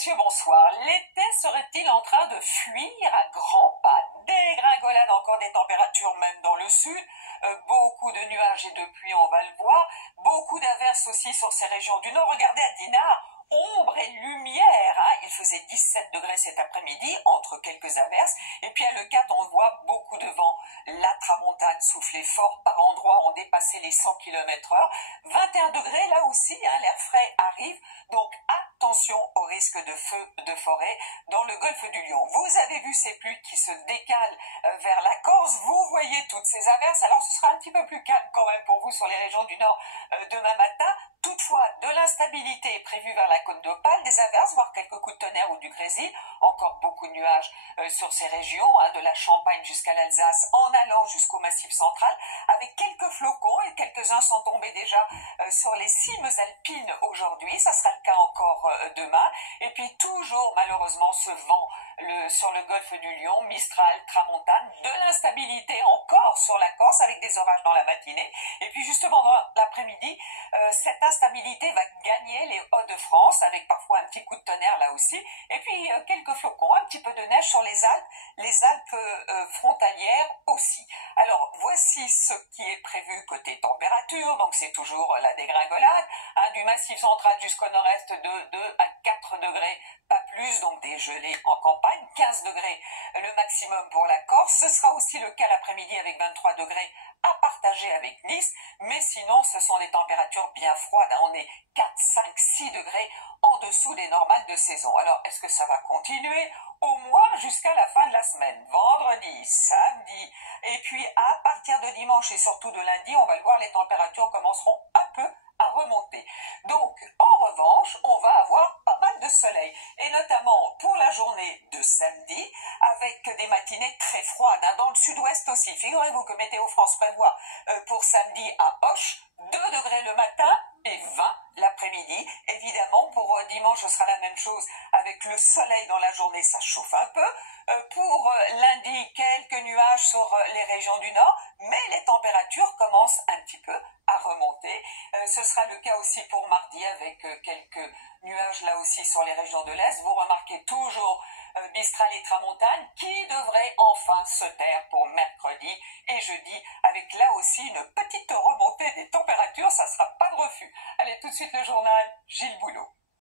monsieur, bonsoir. L'été serait-il en train de fuir à grands pas? Dégringolade encore des températures même dans le sud, beaucoup de nuages et de pluie, on va le voir, beaucoup d'averses aussi sur ces régions du nord. Regardez à Dinard, ombre et lumière, hein. Il faisait 17 degrés cet après-midi, entre quelques averses, et puis à Leucate, on voit beaucoup de vent. La tramontane soufflait fort, par endroits on dépassait les 100 km/h. 21 degrés, là aussi, hein, l'air frais arrive, donc attention au risque de feu de forêt dans le golfe du Lion. Vous avez vu ces pluies qui se décalent vers la Corse, vous voyez toutes ces averses, alors ce sera un petit peu plus calme quand même pour vous sur les régions du nord demain matin. Toutefois, de l'instabilité est prévue vers la côte d'Opale, des averses, voire quelques coups de tonnerre ou du grésil, encore beaucoup de nuages sur ces régions, hein, de la Champagne jusqu'à l'Alsace, en allant jusqu'au Massif central, avec quelques flocons, et quelques-uns sont tombés déjà sur les cimes alpines aujourd'hui, ça sera le cas encore demain, et puis toujours malheureusement ce vent sur le golfe du Lion, Mistral, Tramontane, de l'instabilité encore sur la Corse, avec des orages dans la matinée, et puis justement dans l'après-midi, cette instabilité va gagner les Hauts-de-France, avec parfois un petit coup de tonnerre là aussi, et puis quelques flocons, un petit peu de neige sur les Alpes frontalières aussi. Alors voici ce qui est prévu côté température, donc c'est toujours la dégringolade, hein, du Massif central jusqu'au nord-est de 2 à 4 degrés, pas plus, donc des gelées en campagne, 15 degrés le maximum pour la Corse, ce sera aussi le cas l'après-midi avec 23 degrés à partager avec Nice, mais sinon ce sont des températures bien froides, hein. On est 4, 5, 6 degrés en dessous des normales de saison. Alors est-ce que ça va continuer? Au moins jusqu'à la fin de la semaine, vendredi, samedi, et puis à partir de dimanche et surtout de lundi, on va le voir, les températures commenceront un peu à remonter. Donc, en revanche, on va avoir pas mal de soleil, et notamment pour la journée de samedi, avec des matinées très froides, hein, dans le sud-ouest aussi. Figurez-vous que Météo France prévoit pour samedi à Auch, 2 degrés le matin et 20 l'après-midi. Évidemment, pour dimanche, ce sera la même chose, avec le soleil dans la journée, ça chauffe un peu. Pour lundi, quelques nuages sur les régions du nord, mais les températures commencent un petit peu à remonter. Ce sera le cas aussi pour mardi, avec quelques nuages là aussi sur les régions de l'Est. Vous remarquez toujours Mistral et Tramontane qui devraient enfin se taire pour mercredi et jeudi, avec là aussi une